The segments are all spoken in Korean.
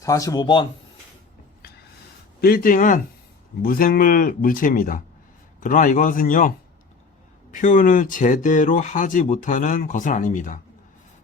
45번. 빌딩은 무생물 물체입니다. 그러나 이것은요, 표현을 제대로 하지 못하는 것은 아닙니다.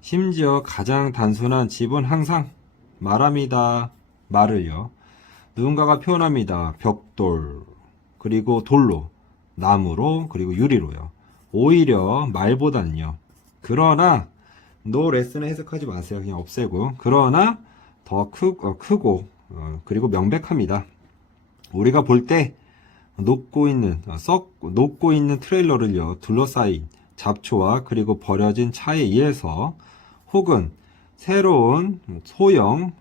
심지어 가장 단순한 집은 항상 말합니다. 말을요. 누군가가 표현합니다. 벽돌, 그리고 돌로, 나무로, 그리고 유리로요. 오히려 말보다는요. 그러나 노 레슨을 해석하지 마세요. 그냥 없애고. 그러나 더 크고 그리고 명백합니다. 우리가 볼 때 녹고 있는 트레일러를요 둘러싸인 잡초와 그리고 버려진 차에 의해서 혹은 새로운 소형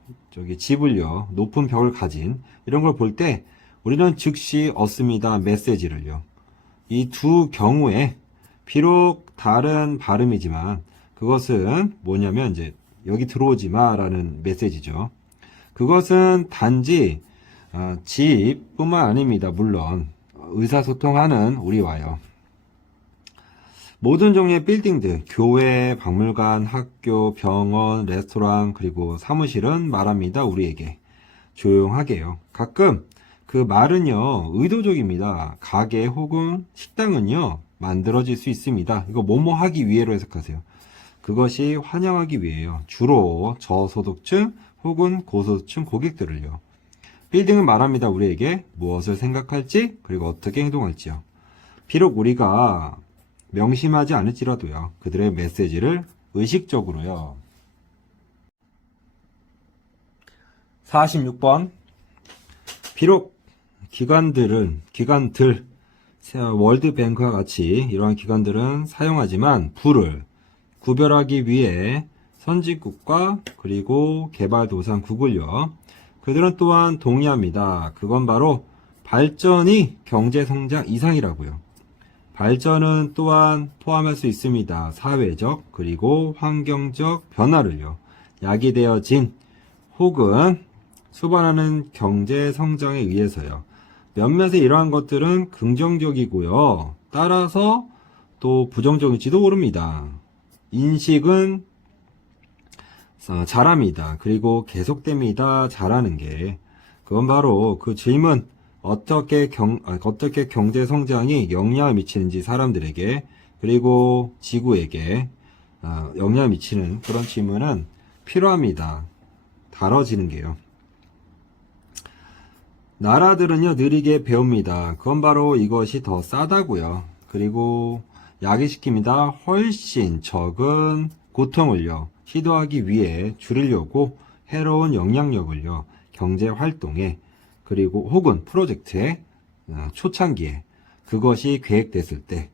집을요 높은 벽을 가진 이런 걸 볼 때 우리는 즉시 얻습니다. 메시지를요. 이 두 경우에 비록 다른 발음이지만 그것은 뭐냐면 이제 여기 들어오지 마라는 메시지죠. 그것은 단지 집뿐만 아닙니다. 물론 의사소통하는 우리와요. 모든 종류의 빌딩들, 교회, 박물관, 학교, 병원, 레스토랑, 그리고 사무실은 말합니다. 우리에게. 조용하게요. 가끔 그 말은요, 의도적입니다. 가게 혹은 식당은요, 만들어질 수 있습니다. 이거 뭐뭐 하기 위해로 해석하세요. 그것이 환영하기 위해요. 주로 저소득층 혹은 고소득층 고객들을요. 빌딩은 말합니다. 우리에게 무엇을 생각할지 그리고 어떻게 행동할지요. 비록 우리가 명심하지 않을지라도요. 그들의 메시지를 의식적으로요. 46번. 비록 기관들, 월드뱅크와 같이 이러한 기관들은 사용하지만 부를 구별하기 위해 선진국과 그리고 개발도상국을요. 그들은 또한 동의합니다. 그건 바로 발전이 경제성장 이상이라고요. 발전은 또한 포함할 수 있습니다. 사회적 그리고 환경적 변화를요. 야기되어진 혹은 수반하는 경제성장에 의해서요. 몇몇의 이러한 것들은 긍정적이고요. 따라서 또 부정적일지도 모릅니다. 인식은 잘합니다. 그리고 계속됩니다. 잘하는 게. 그건 바로 그 질문, 어떻게 경제 성장이 영향을 미치는지 사람들에게, 그리고 지구에게 영향을 미치는 그런 질문은 필요합니다. 다뤄지는 게요. 나라들은요, 느리게 배웁니다. 그건 바로 이것이 더 싸다고요. 그리고 야기시킵니다. 훨씬 적은 고통을요. 시도하기 위해 줄이려고 해로운 영향력을요. 경제활동에 그리고 혹은 프로젝트의 초창기에 그것이 계획됐을 때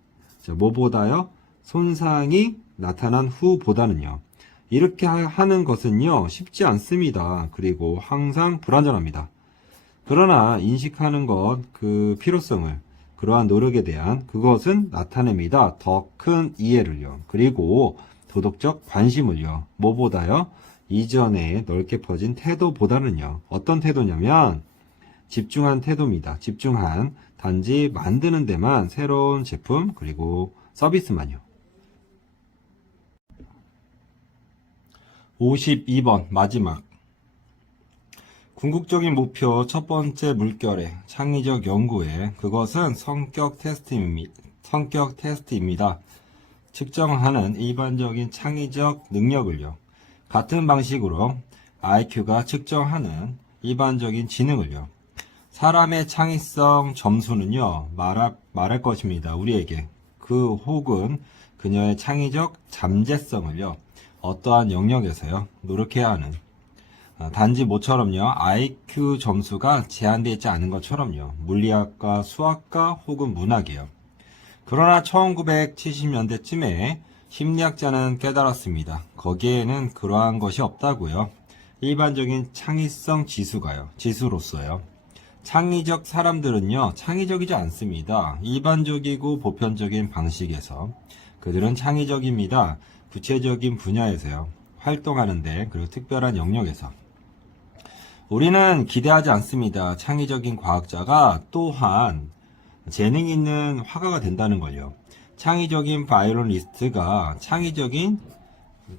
뭐보다요? 손상이 나타난 후보다는요. 이렇게 하는 것은요. 쉽지 않습니다. 그리고 항상 불완전합니다. 그러나 인식하는 것, 그 필요성을 그러한 노력에 대한 그것은 나타냅니다. 더 큰 이해를요. 그리고 도덕적 관심을요. 뭐보다요? 이전에 넓게 퍼진 태도보다는요. 어떤 태도냐면 집중한 태도입니다. 집중한 단지 만드는 데만 새로운 제품 그리고 서비스만요. 52번 마지막. 궁극적인 목표 첫 번째 물결의 창의적 연구에 그것은 성격 테스트입니다. 측정하는 일반적인 창의적 능력을요. 같은 방식으로 IQ가 측정하는 일반적인 지능을요. 사람의 창의성 점수는요. 말할 것입니다. 우리에게. 그 혹은 그녀의 창의적 잠재성을요. 어떠한 영역에서요. 노력해야 하는. 단지 모처럼요. IQ 점수가 제한되어 있지 않은 것처럼요. 물리학과, 수학과 혹은 문학이요. 그러나 1970년대쯤에 심리학자는 깨달았습니다. 거기에는 그러한 것이 없다고요. 일반적인 창의성 지수로서요. 창의적 사람들은요. 창의적이지 않습니다. 일반적이고 보편적인 방식에서 그들은 창의적입니다. 구체적인 분야에서요. 활동하는데 그리고 특별한 영역에서 우리는 기대하지 않습니다. 창의적인 과학자가 또한 재능 있는 화가가 된다는 걸요. 창의적인 바이올리니스트가 창의적인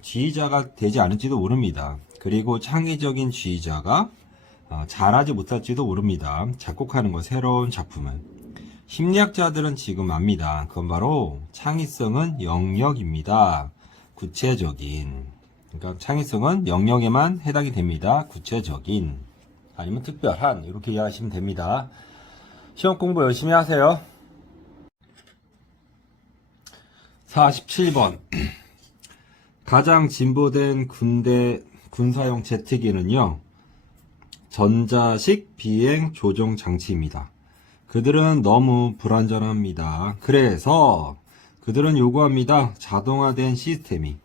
지휘자가 되지 않을지도 모릅니다. 그리고 창의적인 지휘자가 잘하지 못할지도 모릅니다. 작곡하는 거 새로운 작품을. 심리학자들은 지금 압니다. 그건 바로 창의성은 영역입니다. 구체적인. 그러니까 창의성은 영역에만 해당이 됩니다. 구체적인. 아니면 특별한. 이렇게 이해하시면 됩니다. 시험 공부 열심히 하세요. 47번. 가장 진보된 군사용 제트기는요, 전자식 비행 조종 장치입니다. 그들은 너무 불안전합니다. 그래서 그들은 요구합니다. 자동화된 시스템이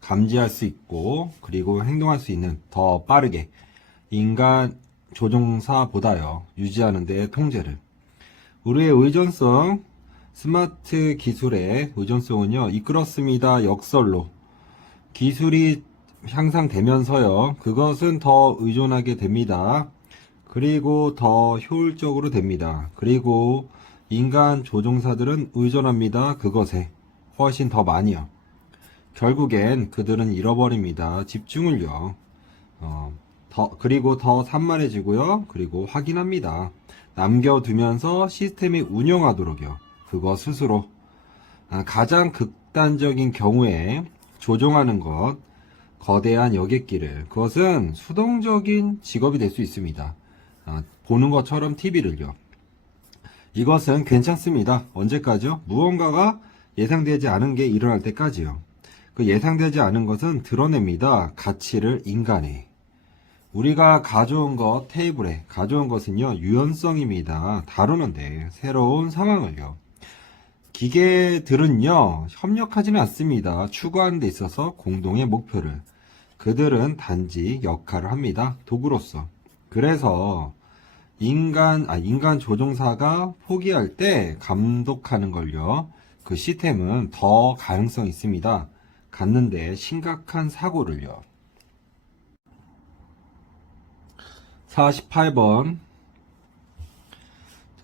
감지할 수 있고, 그리고 행동할 수 있는 더 빠르게 인간 조종사보다요, 유지하는 데 통제를. 우리의 의존성, 스마트 기술의 의존성은요, 이끌었습니다. 역설로. 기술이 향상되면서요, 그것은 더 의존하게 됩니다. 그리고 더 효율적으로 됩니다. 그리고 인간 조종사들은 의존합니다. 그것에 훨씬 더 많이요. 결국엔 그들은 잃어버립니다. 집중을요. 그리고 더 산만해지고요. 그리고 확인합니다. 남겨두면서 시스템이 운영하도록요. 그거 스스로. 가장 극단적인 경우에 조종하는 것, 거대한 여객기를, 그것은 수동적인 직업이 될 수 있습니다. 보는 것처럼 TV를요. 이것은 괜찮습니다. 언제까지요? 무언가가 예상되지 않은 게 일어날 때까지요. 그 예상되지 않은 것은 드러냅니다. 가치를 인간에. 우리가 가져온 것, 테이블에 가져온 것은요, 유연성입니다. 다루는데, 새로운 상황을요. 기계들은요, 협력하지는 않습니다. 추구하는 데 있어서 공동의 목표를. 그들은 단지 역할을 합니다. 도구로서. 그래서, 인간 조종사가 포기할 때 감독하는 걸요, 그 시스템은 더 가능성이 있습니다. 갖는데 심각한 사고를요. 48번.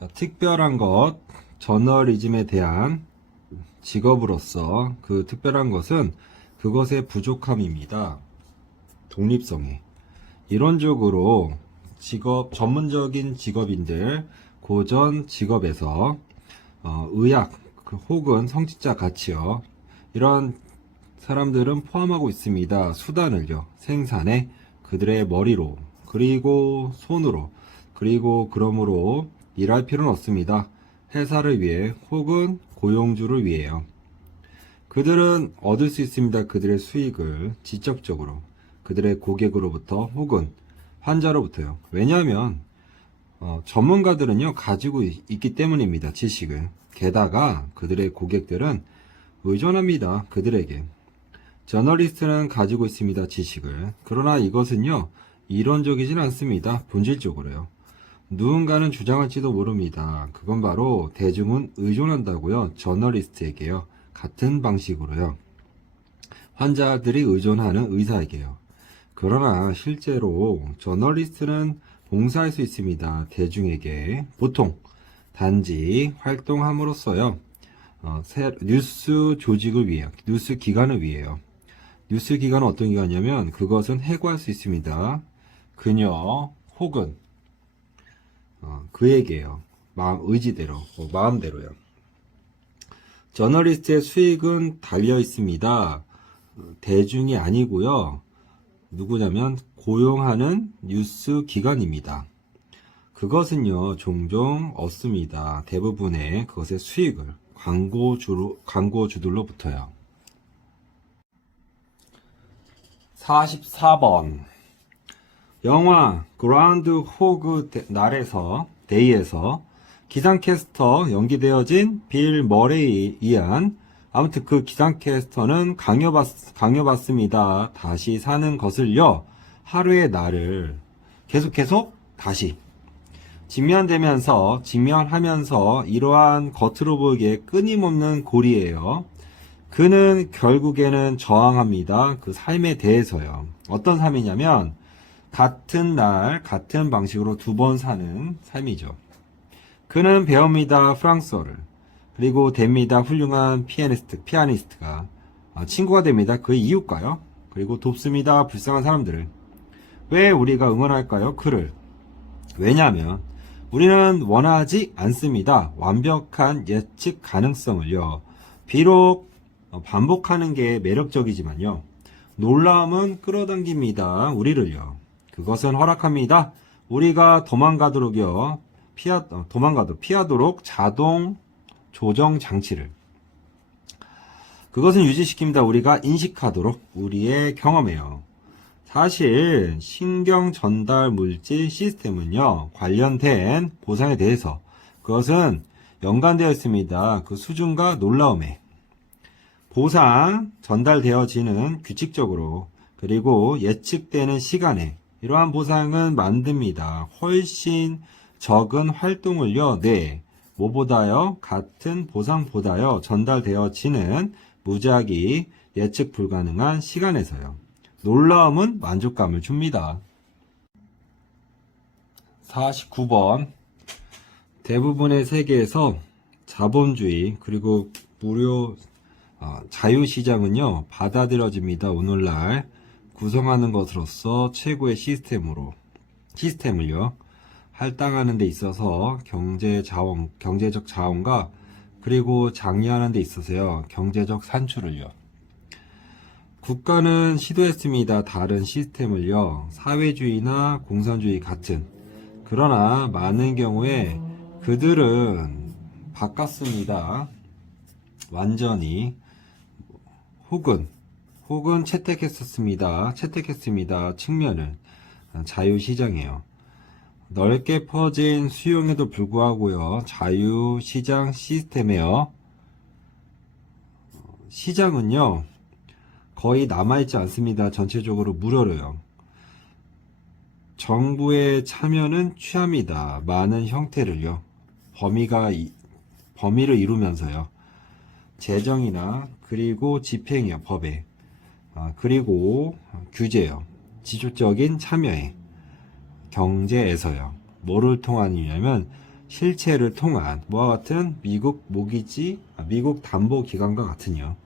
자, 특별한 것, 저널리즘에 대한 직업으로서 그 특별한 것은 그것의 부족함입니다. 독립성에. 이론적으로 전문적인 직업인들, 고전 직업에서 의학 혹은 성직자 같이요. 이런 사람들은 포함하고 있습니다. 수단을요. 생산에 그들의 머리로, 그리고 손으로, 그리고 그러므로 일할 필요는 없습니다. 회사를 위해 혹은 고용주를 위해요. 그들은 얻을 수 있습니다. 그들의 수익을 직접적으로 그들의 고객으로부터 혹은 환자로부터요. 왜냐하면 전문가들은요, 가지고 있기 때문입니다. 지식을. 게다가 그들의 고객들은 의존합니다. 그들에게. 저널리스트는 가지고 있습니다. 지식을. 그러나 이것은요, 이론적이진 않습니다. 본질적으로요. 누군가는 주장할지도 모릅니다. 그건 바로 대중은 의존한다고요. 저널리스트에게요. 같은 방식으로요. 환자들이 의존하는 의사에게요. 그러나 실제로 저널리스트는 봉사할 수 있습니다. 대중에게. 보통 단지 활동함으로써요. 뉴스 조직을 위해요. 뉴스 기관을 위해요. 뉴스 기관은 어떤 기관이냐면 그것은 해고할 수 있습니다. 그녀 혹은 그에게요. 의지대로, 마음대로요. 저널리스트의 수익은 달려 있습니다. 대중이 아니고요. 누구냐면 고용하는 뉴스 기관입니다. 그것은요, 종종 얻습니다. 대부분의 그것의 수익을 광고주들로부터요. 44번. 영화 그라운드 호그 데이에서 기상캐스터 연기되어진 빌 머레이에 의한 아무튼 그 기상캐스터는 강요받습니다. 다시 사는 것을요. 하루의 날을 계속 다시 직면하면서 이러한 겉으로 보이기에 끊임없는 고리예요. 그는 결국에는 저항합니다. 그 삶에 대해서요. 어떤 삶이냐면 같은 날 같은 방식으로 2번 사는 삶이죠. 그는 배웁니다. 프랑스어를. 그리고 됩니다. 훌륭한 피아니스트가 친구가 됩니다. 그의 이웃과요. 그리고 돕습니다. 불쌍한 사람들을. 왜 우리가 응원할까요? 그를. 왜냐하면 우리는 원하지 않습니다. 완벽한 예측 가능성을요. 비록 반복하는 게 매력적이지만요. 놀라움은 끌어당깁니다. 우리를요. 그것은 허락합니다. 우리가 도망가도록요. 피하도록 자동 조정 장치를. 그것은 유지시킵니다. 우리가 인식하도록 우리의 경험에요. 사실 신경 전달 물질 시스템은요, 관련된 보상에 대해서 그것은 연관되어 있습니다. 그 수준과 놀라움에. 보상 전달되어지는 규칙적으로, 그리고 예측되는 시간에 이러한 보상은 만듭니다. 훨씬 적은 활동을요, 뭐보다요, 같은 보상보다요, 전달되어지는 무작위 예측 불가능한 시간에서요. 놀라움은 만족감을 줍니다. 49번. 대부분의 세계에서 자본주의 그리고 무료 자유시장은요, 받아들여집니다. 오늘날 구성하는 것으로서 최고의 시스템을요, 할당하는 데 있어서 경제적 자원과 그리고 장려하는 데 있어서요, 경제적 산출을요. 국가는 시도했습니다. 다른 시스템을요. 사회주의나 공산주의 같은. 그러나 많은 경우에 그들은 바꿨습니다. 완전히. 혹은 채택했습니다. 측면을. 자유시장이에요. 넓게 퍼진 수용에도 불구하고요. 자유시장 시스템에요. 시장은요. 거의 남아있지 않습니다. 전체적으로 무료로요. 정부의 참여는 취합니다. 많은 형태를요. 범위를 이루면서요. 재정이나 그리고 집행이요. 법에. 그리고 규제요. 지속적인 참여에. 경제에서요. 뭐를 통한이냐면 실체를 통한 뭐와 같은 미국 담보기관과 같은요.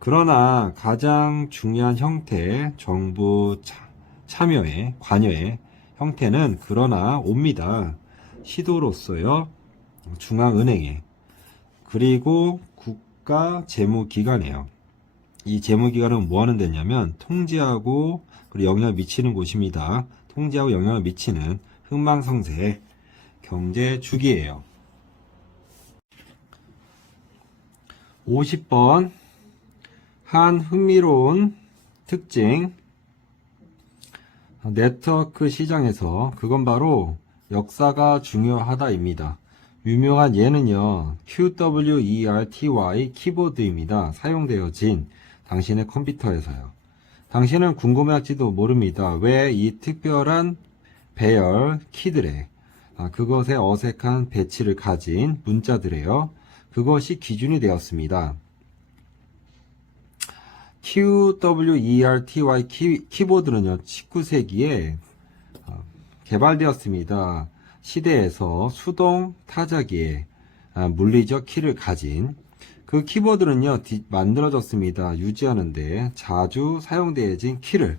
그러나 가장 중요한 형태, 정부 관여의 형태는 그러나 옵니다. 시도로서요, 중앙은행에, 그리고 국가 재무기관이에요. 이 재무기관은 뭐 하는 데냐면, 통제하고, 그리고 영향을 미치는 곳입니다. 통제하고 영향을 미치는 흥망성쇠의 경제 주기예요. 50번. 한 흥미로운 특징, 네트워크 시장에서 그건 바로 역사가 중요하다입니다. 유명한 예는요, QWERTY 키보드입니다. 사용되어진 당신의 컴퓨터에서요. 당신은 궁금해할지도 모릅니다. 왜 이 특별한 배열 키들의 그것의 어색한 배치를 가진 문자들에요. 그것이 기준이 되었습니다. QWERTY 키보드는요, 19세기에 개발되었습니다. 시대에서 수동 타자기의 물리적 키를 가진 그 키보드는요, 만들어졌습니다. 유지하는데 자주 사용되어진 키를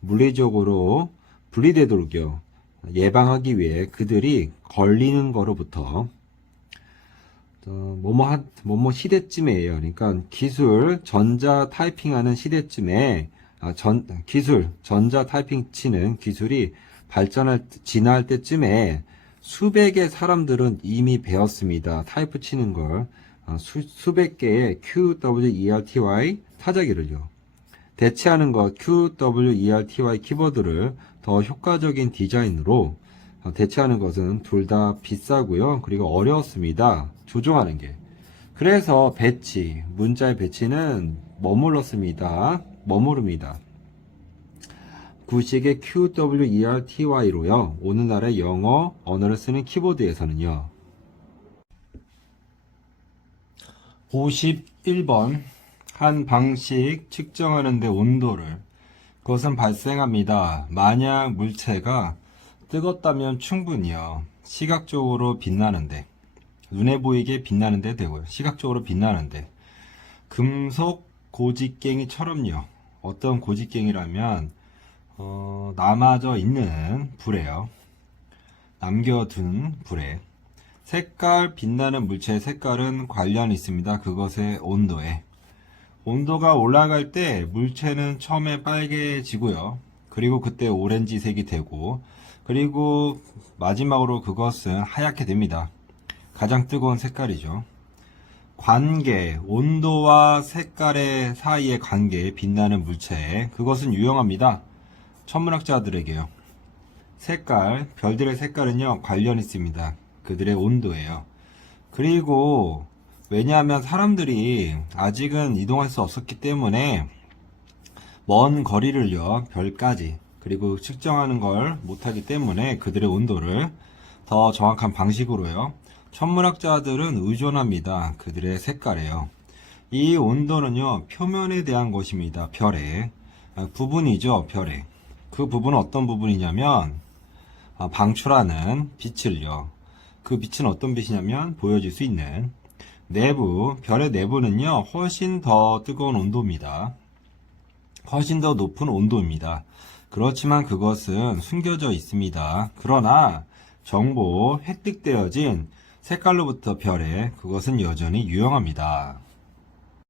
물리적으로 분리되도록요, 예방하기 위해 그들이 걸리는 거로부터 뭐뭐 시대쯤에요. 그러니까 기술 전자 타이핑하는 시대쯤에 전자 타이핑 치는 기술이 진화할 때쯤에 수백의 사람들은 이미 배웠습니다. 타이프 치는 걸. 수백 개의 QWERTY 타자기를요. 대체하는 것 QWERTY 키보드를 더 효과적인 디자인으로 대체하는 것은 둘 다 비싸고요. 그리고 어려웠습니다. 조종하는 게. 그래서 문자의 배치는 머무릅니다. 구식의 QWERTY로요. 오늘날의 영어 언어를 쓰는 키보드에서는요. 51번. 한 방식 측정하는데 온도를. 그것은 발생합니다. 만약 물체가 뜨겁다면 충분히요. 시각적으로 빛나는데, 눈에 보이게 빛나는데 되고요. 시각적으로 빛나는데, 금속 고직갱이처럼요. 어떤 고직갱이라면 남아져 있는 불에요. 남겨둔 불에. 색깔, 빛나는 물체의 색깔은 관련이 있습니다. 그것의 온도에. 온도가 올라갈 때 물체는 처음에 빨개지고요. 그리고 그때 오렌지색이 되고, 그리고 마지막으로 그것은 하얗게 됩니다. 가장 뜨거운 색깔이죠. 관계, 온도와 색깔의 사이의 관계, 빛나는 물체, 그것은 유용합니다. 천문학자들에게요. 색깔, 별들의 색깔은요, 관련이 있습니다. 그들의 온도예요. 그리고, 왜냐하면 사람들이 아직은 이동할 수 없었기 때문에, 먼 거리를요, 별까지, 그리고 측정하는 걸 못하기 때문에 그들의 온도를 더 정확한 방식으로요, 천문학자들은 의존합니다. 그들의 색깔에요. 이 온도는요, 표면에 대한 것입니다. 별의. 부분이죠, 별의. 그 부분은 어떤 부분이냐면, 방출하는 빛을요. 그 빛은 어떤 빛이냐면, 보여질 수 있는 내부, 별의 내부는요, 훨씬 더 뜨거운 온도입니다. 훨씬 더 높은 온도입니다. 그렇지만 그것은 숨겨져 있습니다. 그러나 정보 획득되어진 색깔로부터 별에 그것은 여전히 유용합니다.